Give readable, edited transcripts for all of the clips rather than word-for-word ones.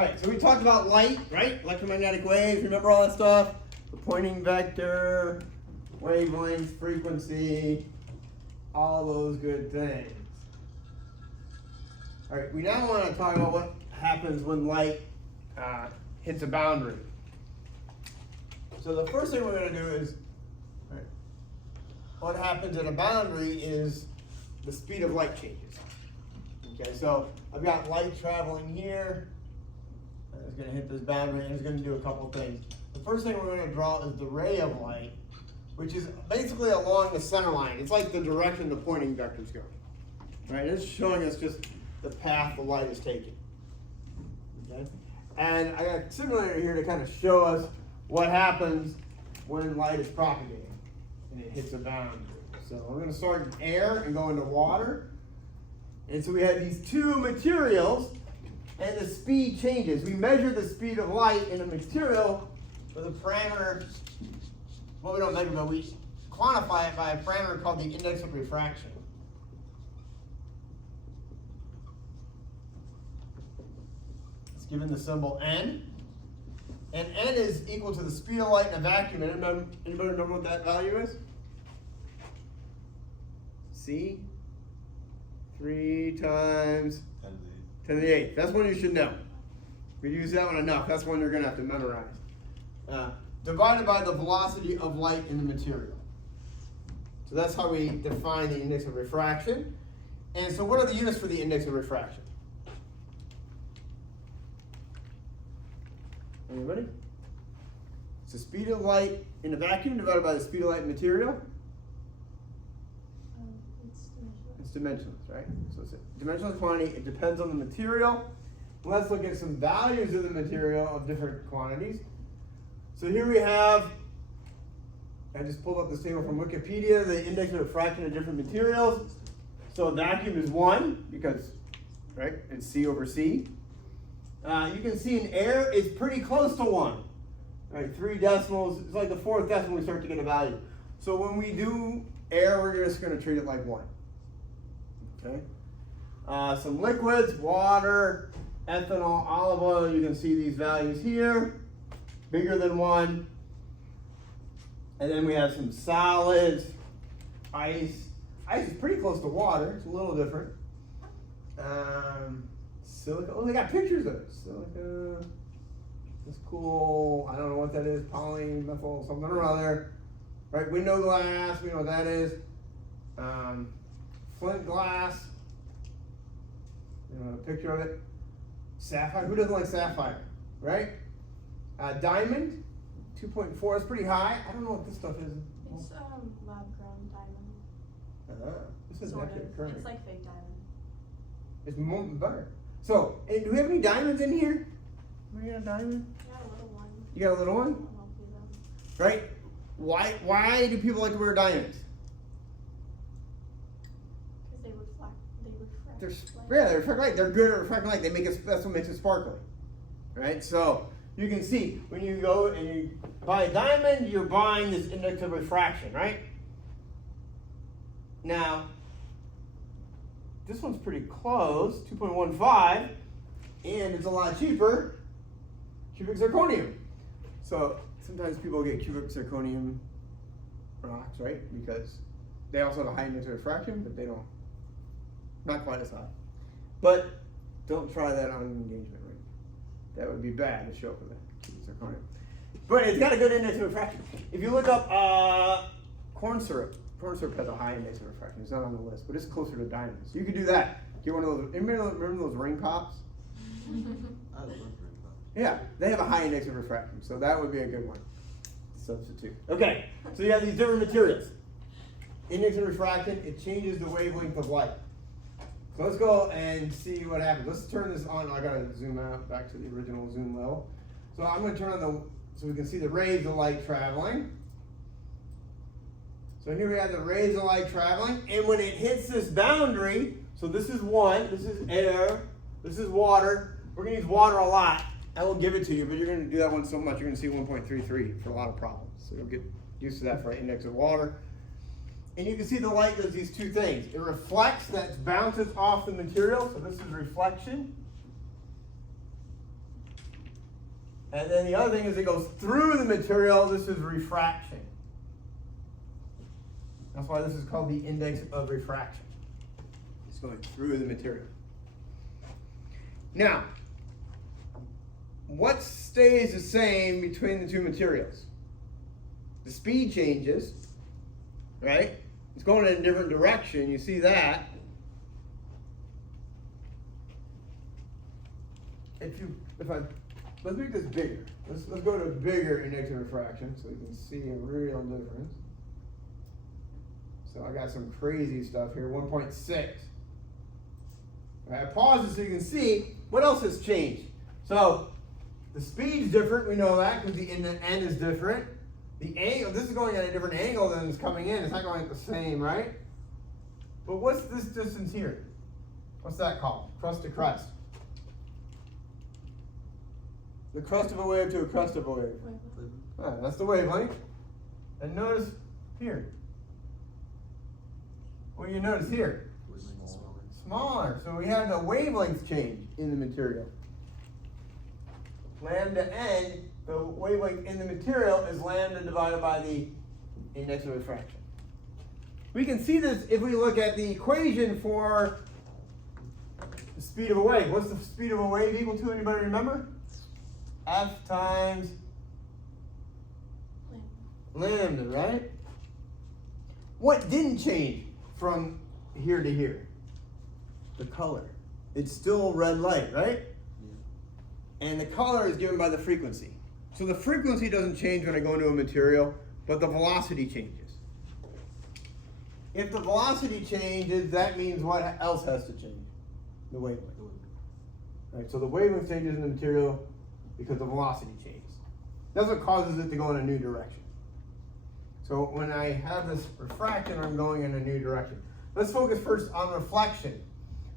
All right, so we talked about light, right? Electromagnetic waves, remember all that stuff? The Poynting vector, wavelength, frequency, all those good things. All right, we now want to talk about what happens when light hits a boundary. So the first thing we're going to do is, all right, what happens at a boundary is the speed of light changes. Okay, so I've got light traveling here. It's going to hit this boundary and it's going to do a couple things. The first thing we're going to draw is the ray of light, which is basically along the center line. It's like the direction the Poynting vector is going. Right? It's showing us just the path the light is taking. Okay? And I got a simulator here to kind of show us what happens when light is propagating and it hits a boundary. So we're going to start in air and go into water. And so we have these two materials, and the speed changes. We measure the speed of light in a material with a parameter, well, we don't measure, but we quantify it by a parameter called the index of refraction. It's given the symbol n. And n is equal to the speed of light in a vacuum. Anybody remember what that value is? C? 3 times 10 to the 8th. That's one you should know. If you use that one enough, that's one you're going to have to memorize. Divided by the velocity of light in the material. So that's how we define the index of refraction. And so what are the units for the index of refraction? Anybody? It's the speed of light in a vacuum divided by the speed of light in material. It's dimensionless, right? So it's a dimensionless quantity. It depends on the material. Let's look at some values of the material of different quantities. So here we have, I just pulled up this table from Wikipedia, the index of refraction of different materials. So a vacuum is 1 because, right, it's C over C. You can see in air it's pretty close to 1. Right, 3 decimals, it's like the 4th decimal we start to get a value. So when we do air, we're just going to treat it like 1. Okay. Some liquids, water, ethanol, olive oil, you can see these values here, bigger than 1. And then we have some solids, ice. Ice is pretty close to water, it's a little different. Silica, oh, they got pictures of it. Silica, this cool, I don't know what that is, polymethyl, something around there. Right, window glass, we know what that is. Flint glass, you know, a picture of it. Sapphire, who doesn't like sapphire, right? Diamond, 2.4, that's pretty high. I don't know what this stuff is. It's lab-grown diamond. This is actually occurring. It's like fake diamond. It's more better. So, do we have any diamonds in here? We got a diamond? Yeah, a little one. You got a little one? Right? Why do people like to wear diamonds? Because they reflect light. They reflect light. They're good at reflecting light. That's what makes it sparkly. Right? So you can see when you go and you buy a diamond, you're buying this index of refraction, right? Now, this one's pretty close, 2.15, and it's a lot cheaper, cubic zirconium. So sometimes people get cubic zirconium rocks, right? Because they also have a high index of refraction, but they don't, not quite as high. But don't try that on an engagement ring. That would be bad to show up with a cubic zirconium. But it's got a good index of refraction. If you look up corn syrup has a high index of refraction. It's not on the list, but it's closer to diamonds. You could do that. Get one of those. Remember those ring pops? I love ring pops. Yeah, they have a high index of refraction, so that would be a good one. Substitute. Okay, so you have these different materials. Index of refraction, it changes the wavelength of light. So let's go and see what happens. Let's turn this on. I gotta zoom out back to the original zoom level. So I'm going to turn on so we can see the rays of light traveling. So here we have the rays of light traveling, and when it hits this boundary, so this is 1, this is air, this is water. We're going to use water a lot. I will give it to you, but you're going to do that one so much, you're going to see 1.33 for a lot of problems. So you'll get used to that for an index of water. And you can see the light does these two things. It reflects, that bounces off the material, so this is reflection. And then the other thing is it goes through the material. This is refraction. That's why this is called the index of refraction. It's going through the material. Now, what stays the same between the two materials? The speed changes, right? It's going in a different direction. You see that. Let's make this bigger. Let's go to bigger index of refraction so you can see a real difference. So I got some crazy stuff here, 1.6. All right, I pause it so you can see what else has changed. So the speed's different, we know that because the end is different. The angle, this is going at a different angle than it's coming in. It's not going at the same, right? But what's this distance here? What's that called? Crust to crust. The crust of a wave to a crust of a wave. Ah, that's the wavelength. And notice here. What do you notice here? Smaller. So we have a wavelength change in the material. Lambda n, the wavelength in the material, is lambda divided by the index of refraction. We can see this if we look at the equation for the speed of a wave. What's the speed of a wave equal to? Anybody remember? F times lambda, right? What didn't change from here to here? The color. It's still red light, right? Yeah. And the color is given by the frequency. So the frequency doesn't change when I go into a material, but the velocity changes. If the velocity changes, that means what else has to change? The wavelength. Right, so the wavelength changes in the material because the velocity changes. That's what causes it to go in a new direction. So when I have this refraction, I'm going in a new direction. Let's focus first on reflection.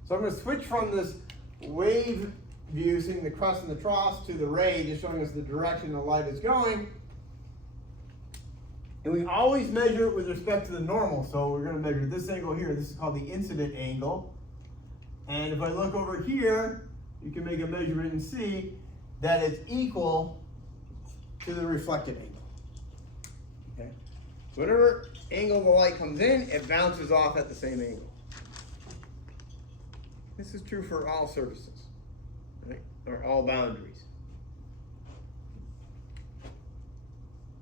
So I'm going to switch from this wave view, seeing the crust and the troughs, to the ray, just showing us the direction the light is going. And we always measure it with respect to the normal. So we're going to measure this angle here. This is called the incident angle. And if I look over here, you can make a measurement and see that it's equal to the reflected angle. Okay? So whatever angle the light comes in, it bounces off at the same angle. This is true for all surfaces, right? Or all boundaries.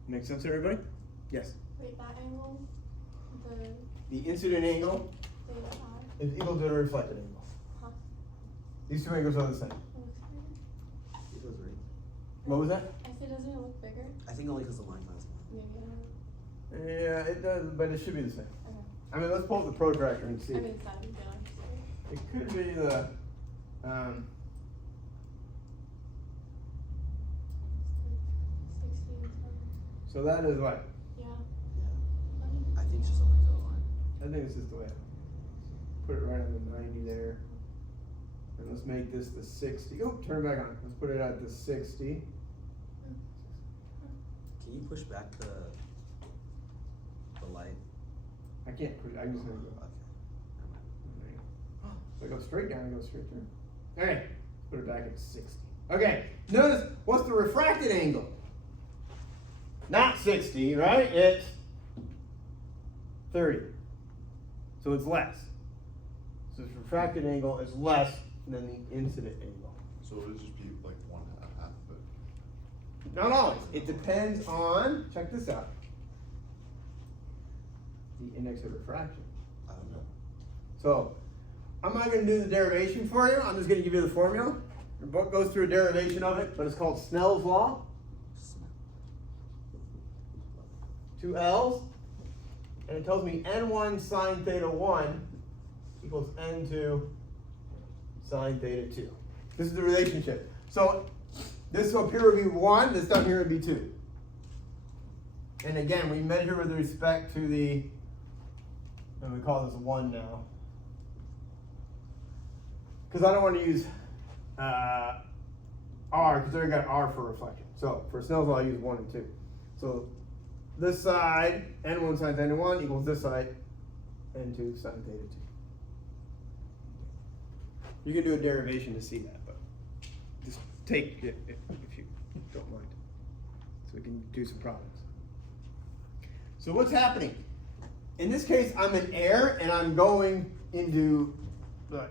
Make sense, everybody? Yes? Wait, that angle, The incident angle the is equal to the reflected angle. huh? These two angles are the same. It was right. What was that? I said, doesn't it look bigger? I think only because the line class one. Maybe I don't know. Yeah, it does, but it should be the same. Okay. I mean, let's pull up the protractor and see. I mean, it's not a big deal, I'm just curious. It could be the, 16, so that is what? yeah. Yeah. I think it's just a like a line. I think it's just the way. Put it right on the 90 there. And let's make this the 60. Oh, turn it back on. Let's put it at the 60. Can you push back the light? I can't put it, I can just let it go. Okay. So I go straight down, I go straight through. Okay, put it back at 60. Okay, notice what's the refracted angle? Not 60, right? It's 30. So it's less. So the refracted angle is less than the incident angle. So it would just be like half of it. Not always. It depends on, check this out, the index of refraction. I don't know. So, I'm not going to do the derivation for you. I'm just going to give you the formula. Your book goes through a derivation of it, but it's called Snell's law. 2 L's. And it tells me n1 sine theta 1 equals n2 sine theta 2. This is the relationship. So, this up here would be 1, this down here would be 2. And again, we measure with respect to the, and we call this 1 now. Because I don't want to use R, because I already got R for reflection. So for Snell's law, I use 1 and 2. So this side, n1 sine theta 1 equals this side, n2 sine theta 2. You can do a derivation to see that, but just take it if you don't so we can do some problems. So what's happening? In this case, I'm in air and I'm going into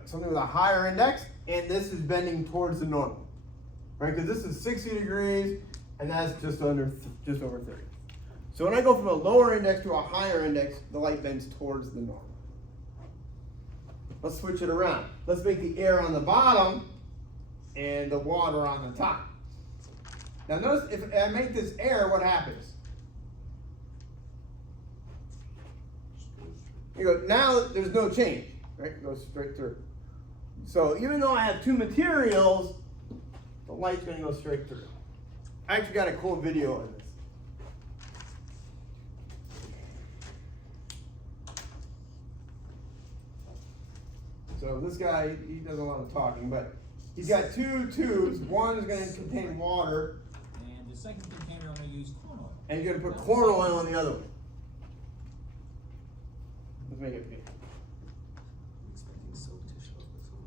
something with a higher index, and this is bending towards the normal, right? Because this is 60 degrees, and that's just over 30. So when I go from a lower index to a higher index, the light bends towards the normal. Let's switch it around. Let's make the air on the bottom and the water on the top. Now notice if I make this air, what happens? You go, now there's no change, right? It goes straight through. So even though I have two materials, the light's gonna go straight through. I actually got a cool video on this. So this guy, he does a lot of talking, but he's got two tubes. One is going to contain water. And the second container I'm going to use corn oil. And you're going to put corn oil on the other one. Let's make it big. I'm expecting soap to show up this one.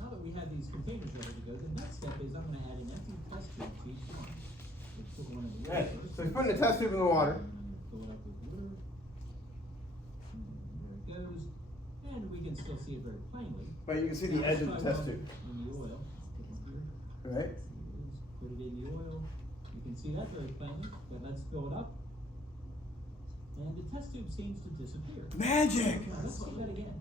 Now that we have these containers ready to go, the next step is I'm going to add an empty test tube to each one. Let's put one in the water Okay, first. so he's putting the test tube in the water. I'm going to fill it up with water. And there it goes. And we can still see it very plainly. But you can see the edge of the test tube. In the oil. Here. Right? Put it in the oil. You can see that very plainly. But let's fill it up. And the test tube seems to disappear. Magic! Let's do that again.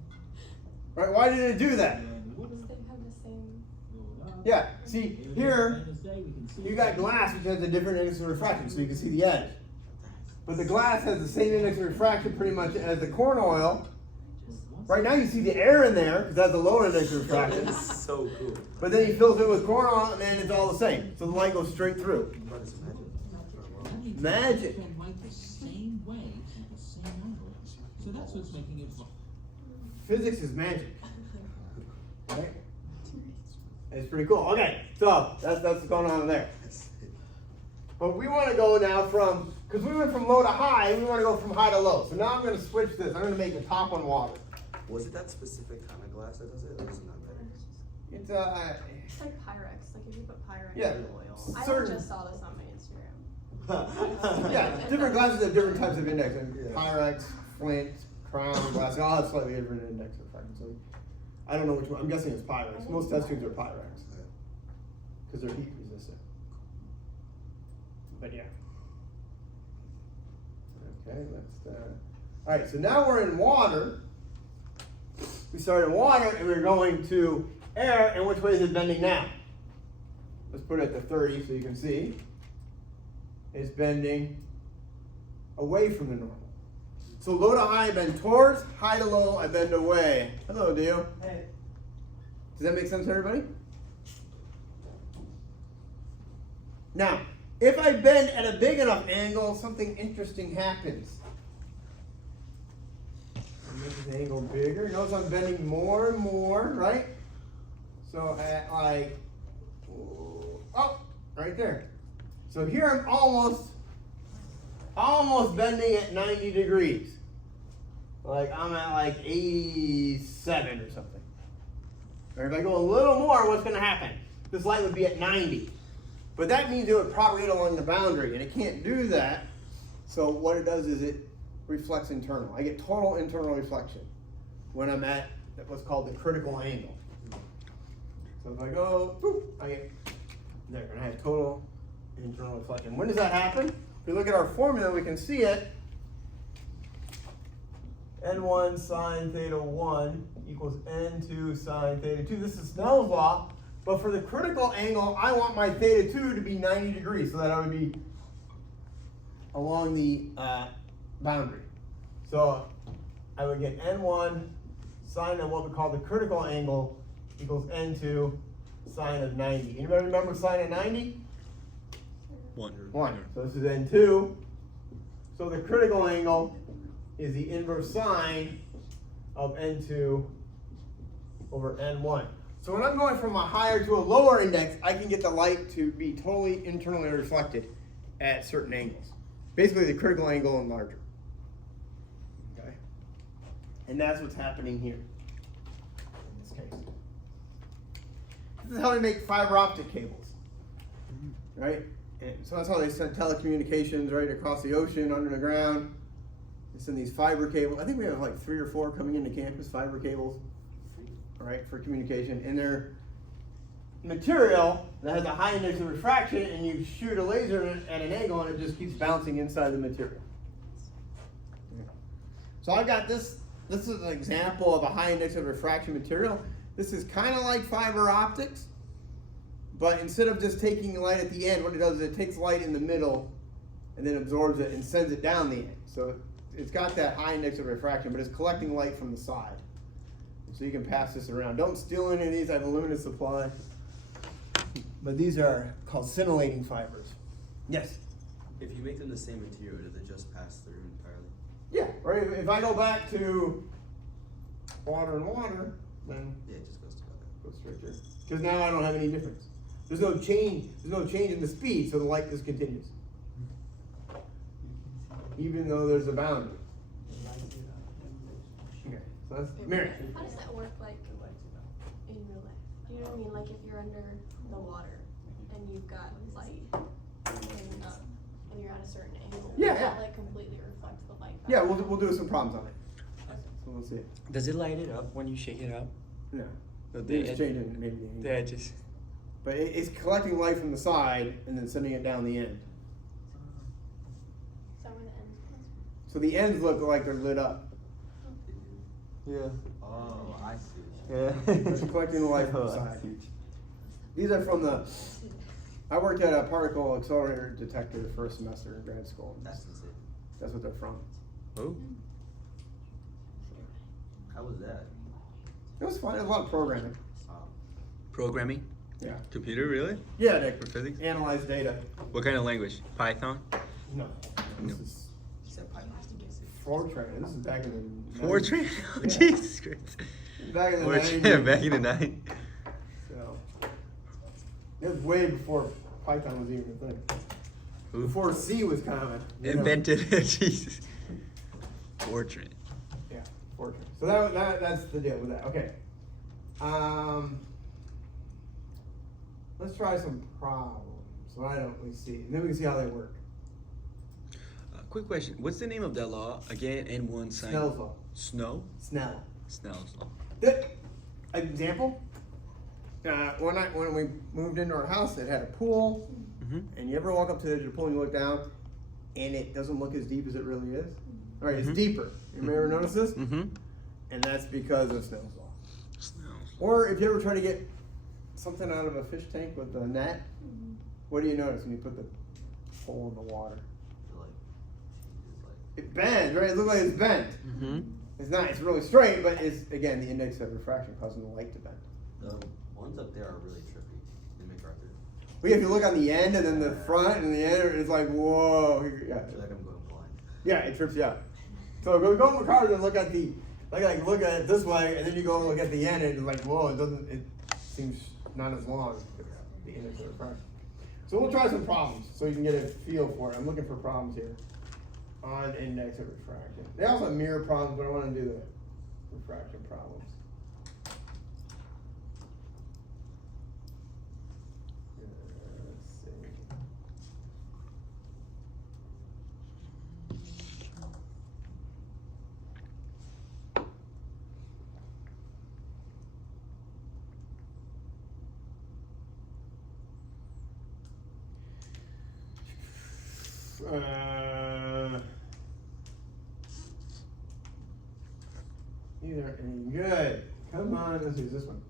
Right, why did it do that? And water. They have the same. Fill it up. Yeah, see, here, Plain as day, we can see you it. got glass which has a different index of refraction, so you can see the edge. But the glass has the same index of refraction pretty much as the corn oil. Right now you see the air in there, because that's a lower index of refraction. That's so cool. But then he fills it with corn oil, and then it's all the same. So the light goes straight through. What is magic? That means Magic. it's been light the same way at the same angle. So that's what's making it look. Physics is magic. Right? It's pretty cool. Okay, so that's what's going on there. But we want to go now from, because we went from low to high, we want to go from high to low. So now I'm going to switch this. I'm going to make the top one water. Was it that specific kind of glass that does it, or is it not better? It's It's like Pyrex. Like if you put Pyrex Yeah, in oil. I certain- just saw this on my Instagram. yeah, different glasses have different types of index. And Yeah. Pyrex, Flint, Crown glass, they all have slightly different index of refraction. So I don't know which one. I'm guessing it's Pyrex. Most test tubes are Pyrex because they're heat resistant. But yeah. Okay, let's. All right, so now we're in water. We started in water and we're going to air. And which way is it bending now? Let's put it at the 30 so you can see. It's bending away from the normal. So low to high I bend towards, high to low I bend away. Hello, Dio. Hey. Does that make sense to everybody? Now, if I bend at a big enough angle, something interesting happens. I make this angle bigger. Notice I'm bending more and more, right? So at like, oh, right there. So here I'm almost bending at 90 degrees. Like I'm at like 87 or something. Or if I go a little more, what's going to happen? This light would be at 90. But that means it would propagate along the boundary, and it can't do that. So what it does is it reflects internal. I get total internal reflection when I'm at what's called the critical angle. So if I go, boop, I get there, and I have total internal reflection. When does that happen? If we look at our formula, we can see it. N1 sine theta 1 equals N2 sine theta 2. This is Snell's law. But for the critical angle, I want my theta 2 to be 90 degrees, so that I would be along the boundary. So I would get N1 sine of what we call the critical angle equals N2 sine of 90. Anybody remember sine of 90? 1. So this is N2. So the critical angle is the inverse sine of N2 over N1. So when I'm going from a higher to a lower index, I can get the light to be totally internally reflected at certain angles. Basically the critical angle and larger. Okay? And that's what's happening here in this case. This is how we make fiber optic cables. right? And so that's how they send telecommunications right across the ocean, under the ground. They send these fiber cables. I think we have like 3 or 4 coming into campus, fiber cables, all right, for communication. And they're material that has a high index of refraction, and you shoot a laser at an angle and it just keeps bouncing inside the material. So I've got this is an example of a high index of refraction material. This is kind of like fiber optics, but instead of just taking light at the end, what it does is it takes light in the middle and then absorbs it and sends it down the end. So it's got that high index of refraction, but it's collecting light from the side. So you can pass this around. Don't steal any of these, I have a limited supply. But these are called scintillating fibers. Yes? If you make them the same material, does it just pass through entirely? Yeah, or if I go back to water and water, then Yeah, it just goes together. go straight there. Because now I don't have any difference. There's no change in the speed, so the light just continues. Even though there's a boundary. Okay, so that's Mary. How does that work like in real life? Do you know what I mean? Like if you're under the water and you've got light and you're at a certain angle, Yeah, does yeah. that like completely reflect the light back? Yeah, we'll do some problems on it. So we'll see. Does it light it up when you shake it up? No. The It's changing maybe the angle. The edges. But it's collecting light from the side and then sending it down the end. Is that where the ends was? So the ends look like they're lit up. Yeah. Oh, I see. Yeah. It's collecting the light from the Oh, I side. see. These are from I worked at a particle accelerator detector the first semester in grad school. That's insane. That's what they're from. Oh. How was that? It was fun. It was a lot of programming. Programming? Yeah. Computer, really? Yeah, Nick. For physics? Analyze data. What kind of language? Python? No. No. This is He said Python. Fortran. This is back in the Fortran? 90s. Oh, Yeah. Jesus Christ. Back in the Fortran, 90s. back in the night. So it was way before Python was even a thing. Who Before C was common. you know. invented it? Jesus. Fortran. Yeah, Fortran. So that's the deal with that. Okay. Let's try some problems. Why don't we see? And then we can see how they work. Quick question. What's the name of that law again in one sign? Snell's law. Snow? Snell. Snell's law. The example. When we moved into our house, it had a pool, Mm-hmm. and you ever walk up to the edge of the pool and you look down, and it doesn't look as deep as it really is. All right, it's Mhm. deeper. You may ever notice this, Mm-hmm. and that's because of Snell's law. Snell's law. Or if you ever try to get something out of a fish tank with a net, what do you notice when you put the hole in the water? It bends, right? It looks like it's bent. Mm-hmm. It's not. It's really straight, but it's again the index of refraction causing the light to bend. The ones up there are really trippy in MacArthur. But if you look on the end and then the front and the end, it's like whoa. Yeah, I feel like I'm going blind. yeah, it trips you out. So go to MacArthur and look at the look at it this way, and then you go and look at the end, and it's like whoa. It seems not as long. The index of refraction. So we'll try some problems so you can get a feel for it. I'm looking for problems here on index of refraction. They also have mirror problems, but I want to do the refraction problems. Let's see. These aren't any good. Come on, let's use this one.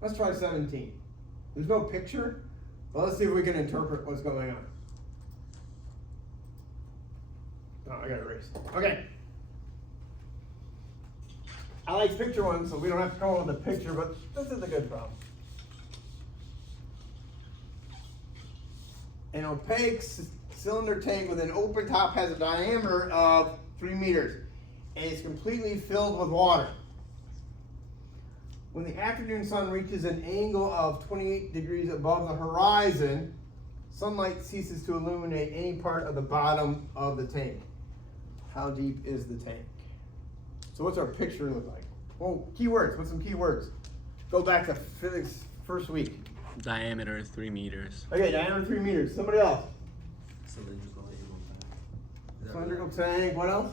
Let's try 17. There's no picture, but let's see if we can interpret what's going on. Oh, I got erased. Okay. I like picture ones, so we don't have to come up with a picture, but this is a good problem. An opaque cylinder tank with an open top has a diameter of 3 meters, and it's completely filled with water. When the afternoon sun reaches an angle of 28 degrees above the horizon, sunlight ceases to illuminate any part of the bottom of the tank. How deep is the tank? So what's our picture look like? Well, keywords. What's some keywords? Go back to physics first week. Diameter 3 meters. Okay, diameter 3 meters. Somebody else. Cylindrical angle tank. Is that Cylindrical right? tank. What else?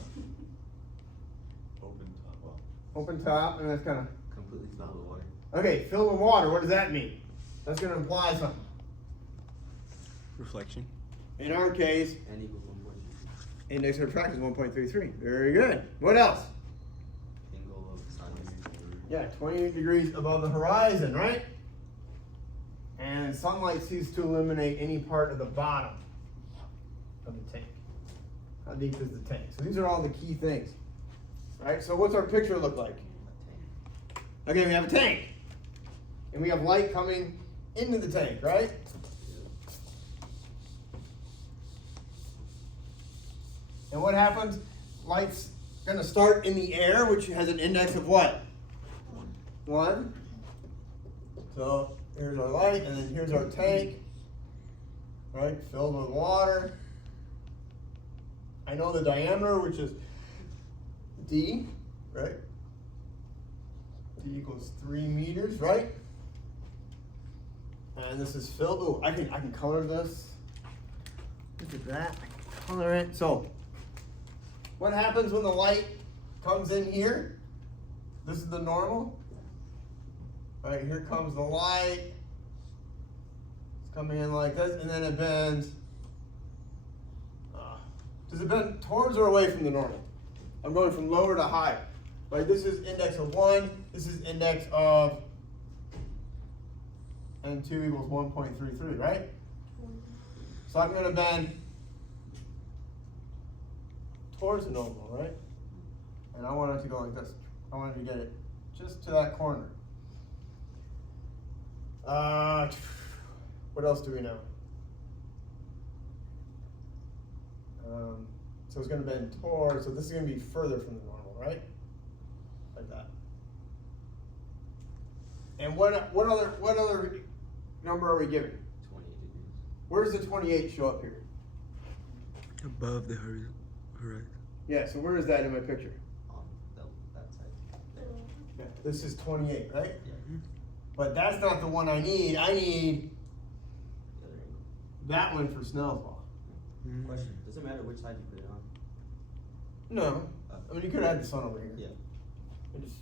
Open top, well, Open top, and that's kind of. Completely filled with water. Okay, filled with water. What does that mean? That's going to imply something. Reflection. In our case, N equals 1.3. index of refraction is 1.33. Very good. What else? Angle of sunlight. Yeah, 28 degrees above the horizon, right? And sunlight seems to illuminate any part of the bottom of the tank. How deep is the tank? So these are all the key things. Right? So what's our picture look like? Okay, we have a tank. And we have light coming into the tank, right? And what happens? Light's gonna start in the air, which has an index of what? 1. So here's our light, and then here's our tank, right? Filled with water. I know the diameter, which is D, right? D equals 3 meters, right? And this is filled. Oh, I can color this. Look at that. I can color it. So, what happens when the light comes in here? This is the normal. Right, here comes the light. It's coming in like this, and then it bends. Does it bend towards or away from the normal? I'm going from lower to higher. Right, this is index of 1. This is index of N2 equals 1.33, right? So I'm going to bend towards the normal, right? And I want it to go like this. I want it to get it just to that corner. What else do we know? So it's going to bend towards, so this is going to be further from the normal, right? Like that. And what other number are we giving? 28 degrees. Where does the 28 show up here? Above the horizon. Yeah, so where is that in my picture? On that side. There. Yeah, this is 28, right? Yeah. But that's not the one I need. I need The other angle. that one for Snell's law. Question. Does it matter which side you put it on? No. I mean, you could have had the sun over here. Yeah. I just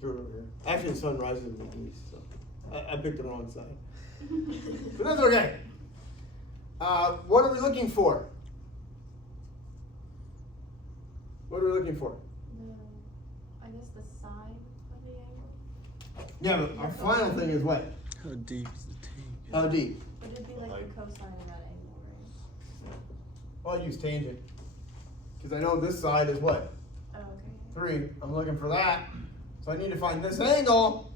threw it over here. Actually, the sun rises in the east, so I picked the wrong side. But that's okay. What are we looking for? What are we looking for? I guess the side of the angle. Yeah, but our final thing is what? How deep is the tank? How deep? But it'd be like the cosine of that angle, right? Well, I'd use tangent. Because I know this side is what? Oh, okay. 3. I'm looking for that. So I need to find this angle.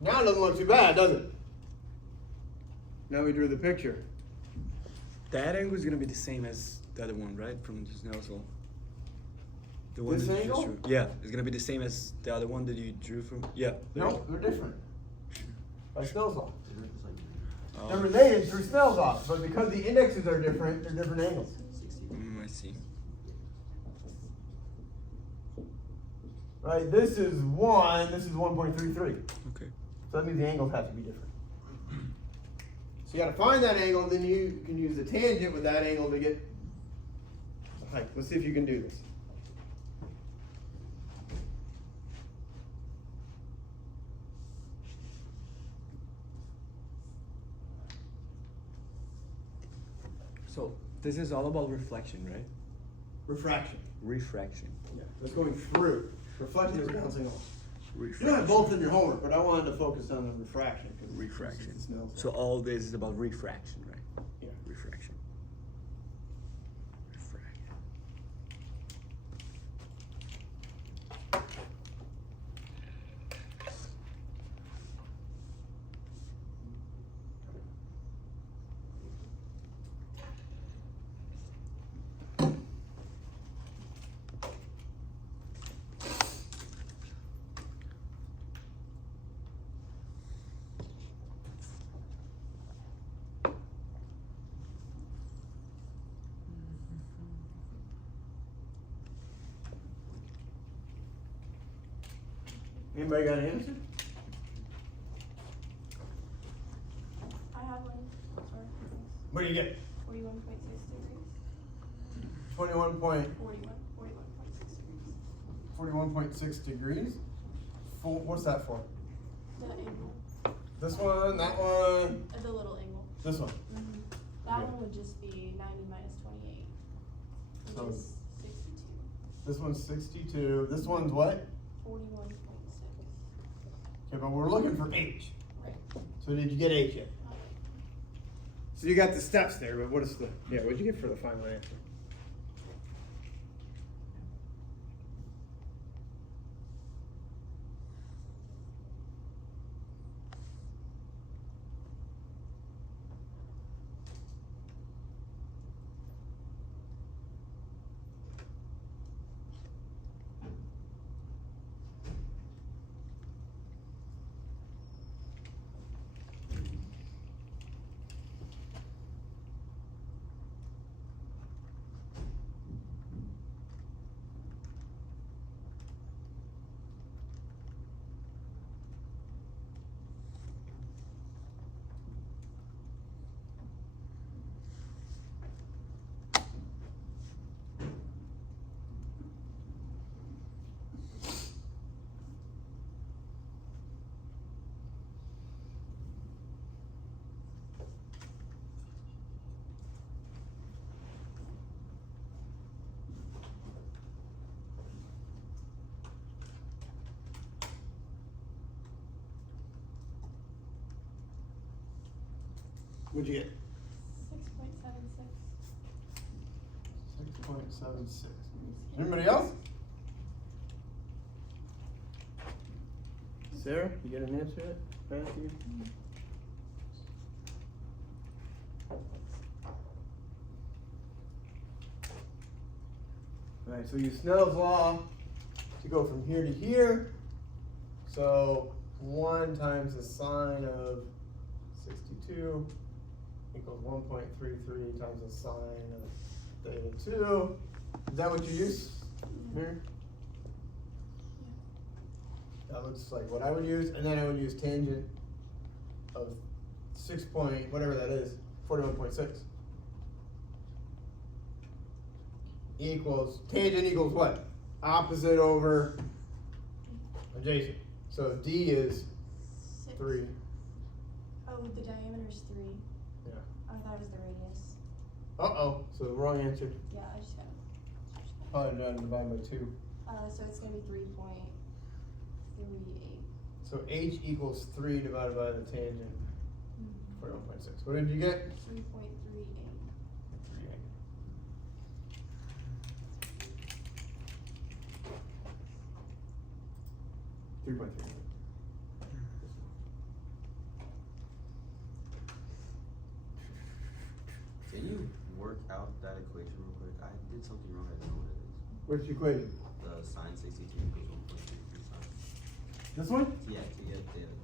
Now it doesn't look too bad, does it? Now we drew the picture. That angle is gonna be the same as the other one, right? From the Snell's law. The one This that you angle? just drew. Yeah, it's gonna be the same as the other one that you drew from. Yeah. No, they're different. By Snell's law. Oh. They're related through Snell's law, but because the indexes are different, they're different angles. I see. Right? This is 1, this is 1.33. Okay. So that means the angles have to be different. So you gotta find that angle, then you can use the tangent with that angle to get the height. Let's see if you can do this. So this is all about reflection, right? Refraction. Refraction. Yeah, that's going through. Reflection is bouncing off. You Refraction. don't have both in your homework, but I wanted to focus on the refraction. 'Cause Refraction. it's Snell's law. So all this is about refraction, right? Yeah. Refraction. Refraction. Anybody got an answer? I have one. Sorry. What do you get? 41.6 degrees. 21 point, 41.6 degrees. 41.6 degrees. What's that for? The angle. This one, that one, The little angle. this one. That Yeah. one would just be 90 minus 28, which So- is 62. This one's 62. This one's what? 41.6. Okay, but we're looking for H. Right. So did you get H yet? Not yet. So you got the steps there, but what is the, yeah, what'd you get for the final answer? What'd you get? 6.76. 6.76. Anybody else? Sarah, you get an answer yet? Matthew? Alright, so use Snell's law to go from here to here. So 1 times the sine of 62 equals 1.33 times the sine of theta 2. Is that what you use here? That looks like what I would use, and then I would use tangent of 6 point, whatever that is, 41.6. Equals, tangent equals what? Opposite over adjacent. So D is 6. 3. Oh, the diameter's 3. Yeah. I thought it was the radius. Uh-oh, so the wrong answer. Yeah, I just got it. Probably done divided by 2. So it's gonna be 3.38. So H equals 3 divided by the tangent, 41.6. What did you get? 3.38. 3.3. Can you work out that equation real quick? I did something wrong. I don't know what it is. Which equation? The sine 62 equals 1.33 sine. This one? Yeah, to get theta.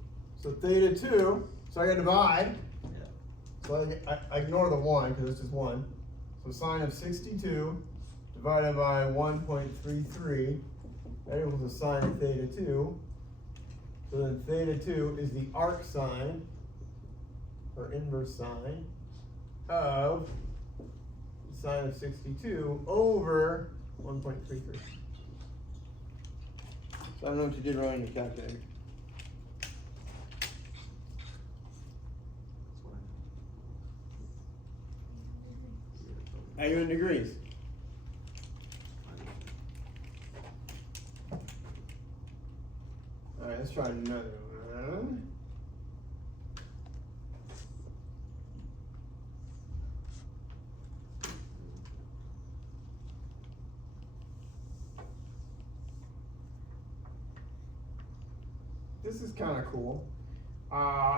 So theta 2, so I gotta divide. Yeah. So I ignore the 1 because it's just 1. So sine of 62 divided by 1.33, that equals the sine of theta 2. So then theta 2 is the arc sine, or inverse sine, of sine of 62 over 1.33. So I don't know what you did wrong in your calculator. That's what Are you in degrees? Alright, let's try another one. This is kind of cool.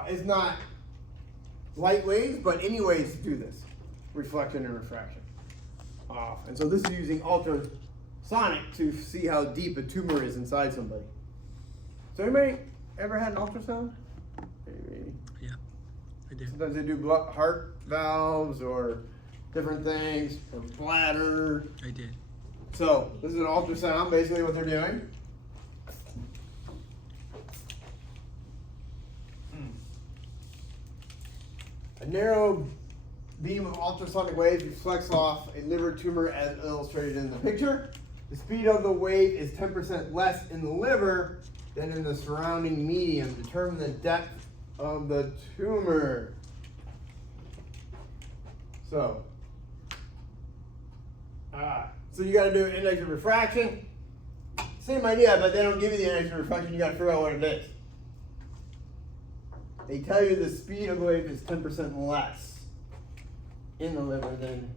It's not light waves, but any ways to do this. Reflection and refraction. And so this is using ultrasonic to see how deep a tumor is inside somebody. So anybody ever had an ultrasound? Maybe. Yeah, I did. Sometimes they do heart valves or different things, or bladder. I did. So this is an ultrasound, basically what they're doing. A narrow beam of ultrasonic waves reflects off a liver tumor as illustrated in the picture. The speed of the wave is 10% less in the liver than in the surrounding medium. Determine the depth of the tumor. So you got to do index of refraction. Same idea, but they don't give you the index of refraction. You got to figure out what it is. They tell you the speed of the wave is 10% less in the liver than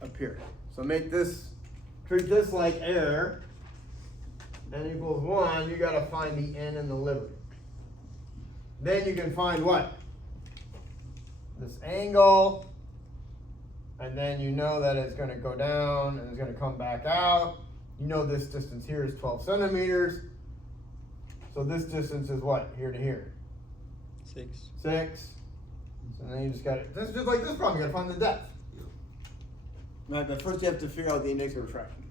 up here. So treat this like air. N equals 1. You got to find the N in the liver. Then you can find what? This angle. And then you know that it's going to go down and it's going to come back out. You know this distance here is 12 centimeters. So this distance is what? Here to here? 6. 6. So then you just got it. This is just like this problem. You got to find the depth. Right, but first you have to figure out the index of refraction.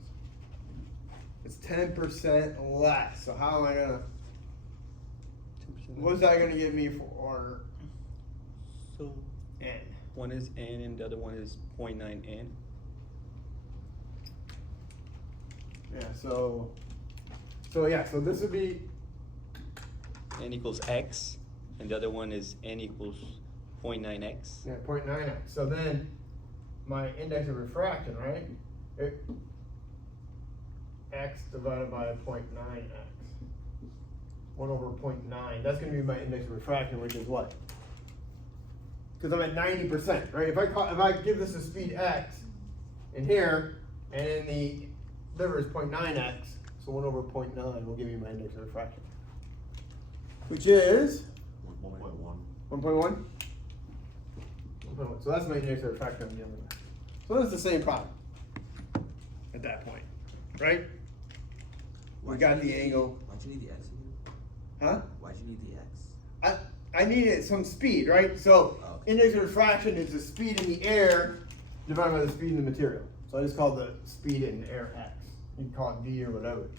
It's 10% less. So how am I gonna? What's that gonna give me for So N? one is N and the other one is 0.9 N. Yeah. So this would be N equals X, and the other one is N equals 0.9X. 0.9x. So then my index of refraction, right? X divided by 0.9x. 1 over 0.9. That's going to be my index of refraction, which is what? Because I'm at 90%, right? If I give this a speed x in here, and in the liver is 0.9x, so 1 over 0.9 will give me my index of refraction, which is 1.1. 1.1. So that's my index of refraction I'm dealing with. So that's the same problem at that point, right? We got the angle. Why'd you need the X again? Huh? Why'd you need the X? I needed some speed, right? So Okay. index of refraction is the speed in the air divided by the speed in the material. So I just call the speed in air x. You can call it v or whatever. Okay.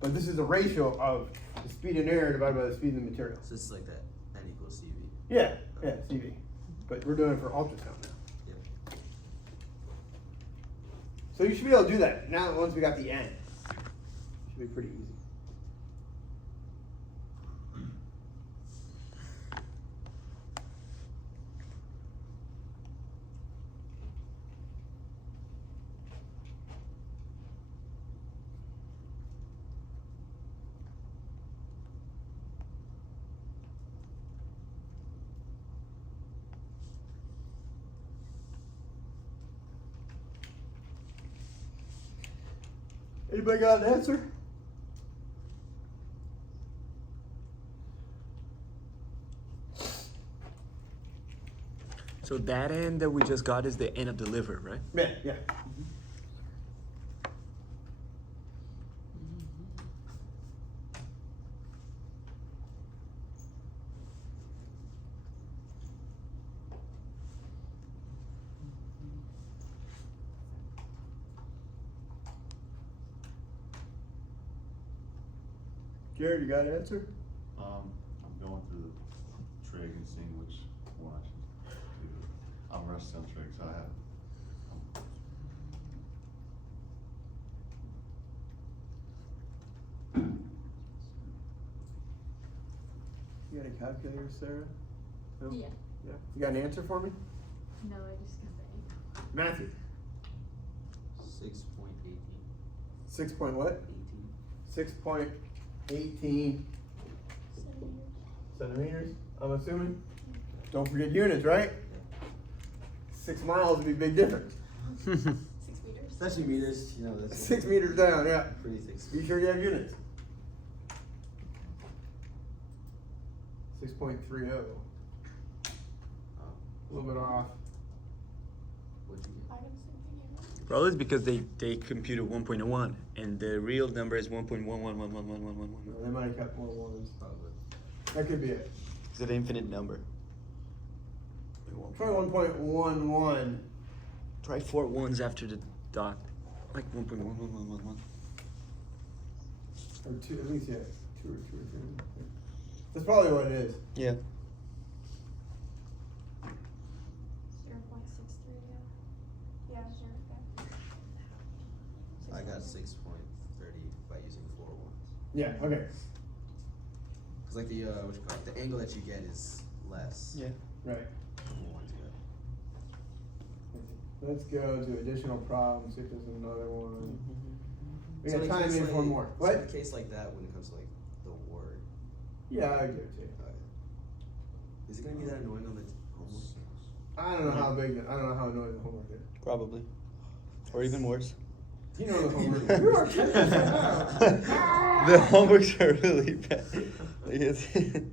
But this is a ratio of the speed in air divided by the speed in the material. So it's like that. N equals CV. Yeah, CV. But we're doing it for ultrasound now. Yeah. So you should be able to do that now once we got the n. Should be pretty easy. Anybody got an answer? So that N that we just got is the N of the liver, right? Yeah. Jared, you got an answer? I'm going through the trig and seeing which one I should do. I'm rusty on trig, so I have. You got a calculator, Sarah? No? Yeah. Yeah. You got an answer for me? No, I just got the angle. Matthew. 6.18. 6 point what? 6.18 Centimeters. centimeters, I'm assuming. Don't forget units, right? 6 miles would be a big difference. 6 meters. Especially meters, you know, that's 6 meters down, yeah. pretty thick. Be sure you have units. 6.30. Oh, A little bit off. what'd you I got the same thing here. Probably it's because they computed 1.01 and the real number is 1.11111111. No, they might have kept more ones. get? Probably. That could be it. It's an infinite number. Try 1.11. Try 4 ones after the dot, like 1.111111. Or 2, at least, yeah. 2 or 3. That's probably what it is. Yeah. got 6.30 by using floor ones. Yeah, okay. Cause like the what you call it, the angle that you get is less. Yeah. Right. Floor ones, yeah. Let's go to additional problems, see if there's another one. We So got in time case, in like, for more. So What? in a case like that, when it comes to like the word, Yeah, I do too. is it gonna be that annoying on the homework? I don't know how big, I don't know how annoying the homework is. Probably. Or even worse. You know the homework. You are kidding right now. The homeworks are really bad. Yes. You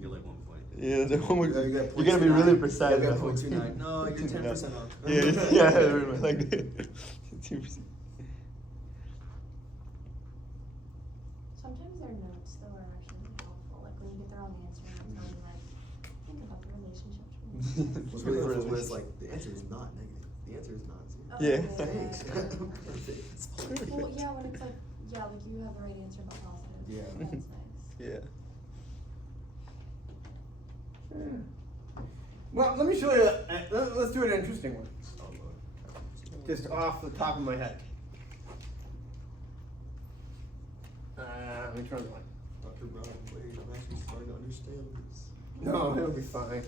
get like 1 point. Yeah, the homework. You You gotta be really 0.29. precise. You got with 0.29. No, I get 10% off. Yeah, yeah, like 2%. Sometimes their notes though are actually helpful, like when you get the wrong answer and it's telling you like, think about the relationship between What's really helpful is like the answer is not negative. The answer is not zero. Yeah. Thanks. Well, yeah, when it's like, yeah, like you have the right answer but positive. Yeah. That's nice. Yeah. Well, let me show you, let's do an interesting one. Oh, Lord. Just off the top of my head. Let me turn the light. Dr. Brown, wait, I'm actually starting to understand this. No, it'll be fine.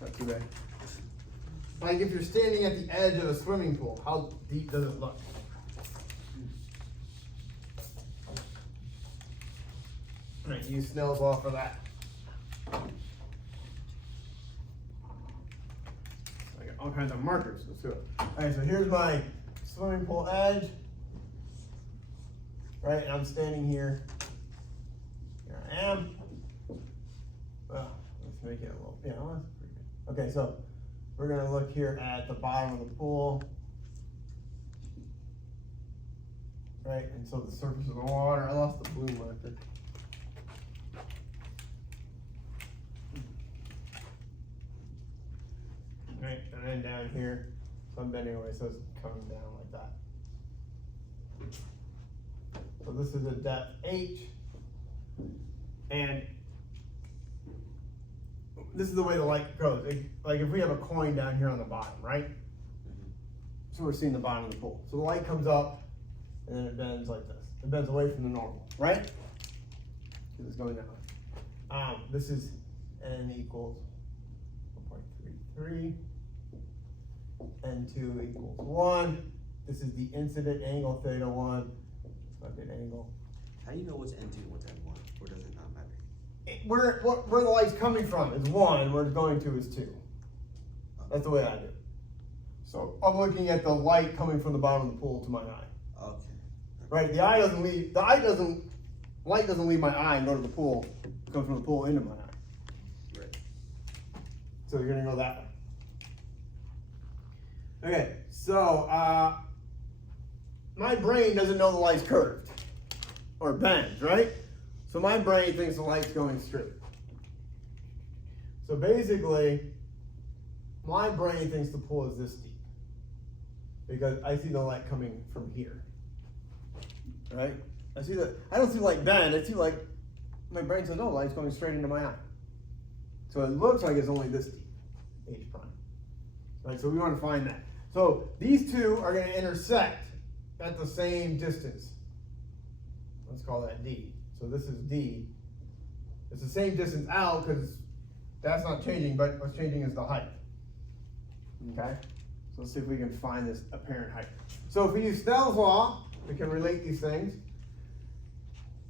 Not too bad. Like if you're standing at the edge of a swimming pool, how deep does it look? Alright, use Snell's law for that. I got all kinds of markers, let's do it. Alright, so here's my swimming pool edge. Right, and I'm standing here. Here I am. Well, let's make it a little, yeah, well, that's pretty good. Okay, so we're gonna look here at the bottom of the pool. Right, and so the surface of the water, I lost the blue marker. Right, and then down here, so I'm bending away, so it's coming down like that. So this is a depth H, and this is the way the light goes. Like if we have a coin down here on the bottom, right? So we're seeing the bottom of the pool. So the light comes up, and then it bends like this. It bends away from the normal, right? Because it's going that way. This is N equals 1.33. N2 equals 1. This is the incident angle, theta 1. Not an angle. How do you know what's N2 and what's N1? Or does it not matter? Where the light's coming from is 1, where it's going to is 2. That's the way I do it. So I'm looking at the light coming from the bottom of the pool to my eye. Okay. Right? Light doesn't leave my eye and go to the pool. It comes from the pool into my eye. Right. So you're gonna go that way. Okay, so my brain doesn't know the light's curved or bends, right? So my brain thinks the light's going straight. So basically, my brain thinks the pool is this deep because I see the light coming from here, right? I don't see light bend. I see like my brain says, "Oh, light's going straight into my eye." So it looks like it's only this deep, H prime. Right, so we want to find that. So these two are going to intersect at the same distance. Let's call that D. So this is D. It's the same distance out because that's not changing, but what's changing is the height. Okay? So let's see if we can find this apparent height. So if we use Snell's law, we can relate these things.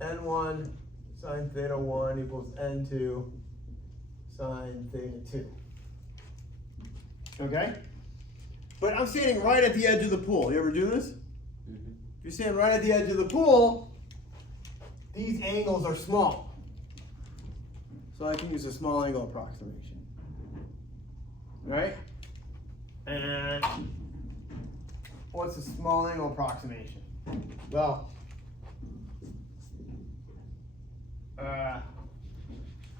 N1 sine theta 1 equals N2 sine theta 2. Okay? But I'm standing right at the edge of the pool. You ever do this? Mm-hmm. If you stand right at the edge of the pool, these angles are small. So I can use a small angle approximation. Right? And what's a small angle approximation? Well,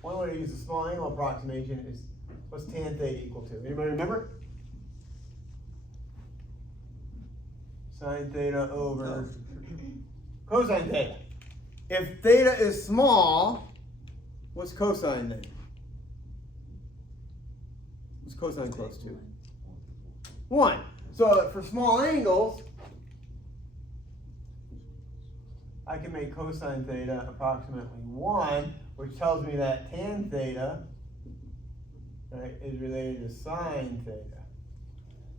one way to use a small angle approximation is what's tan theta equal to? Anybody remember? Sine theta over cosine theta. If theta is small, what's cosine then? What's cosine close to? 1. So for small angles, I can make cosine theta approximately 1, which tells me that tan theta, right, is related to sine theta.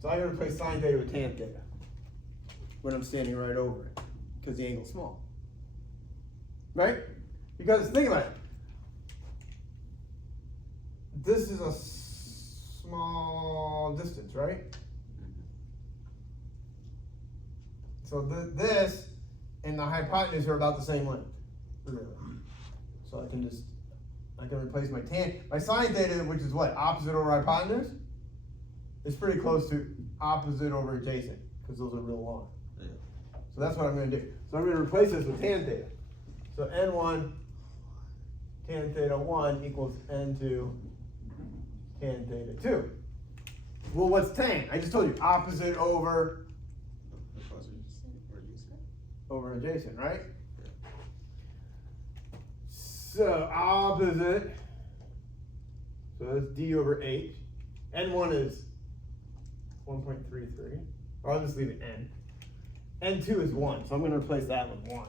So I'm going to replace sine theta with tan theta when I'm standing right over it, because the angle's small. Right? Because think about it. This is a small distance, right? So this and the hypotenuse are about the same length, really. So I can replace my sine theta, which is what, opposite over hypotenuse? It's pretty close to opposite over adjacent, because those are real long. Yeah. So that's what I'm going to do. So I'm going to replace this with tan theta. So N1 tan theta 1 equals N2 tan theta 2. Well, what's tan? I just told you, opposite over adjacent, right? So opposite, so that's D over H. N1 is 1.33, or I'll just leave it N. N2 is 1, so I'm going to replace that with 1.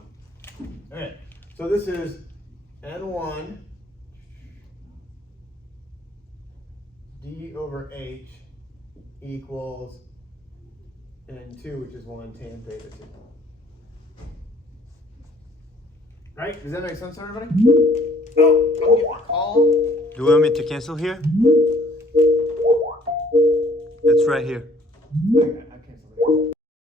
Okay, so this is N1 D over H equals N2, which is 1 tan theta 2. Right? Does that make sense to everybody? Oh, I'm getting a call. Do you want me to cancel here? It's right here. I canceled it.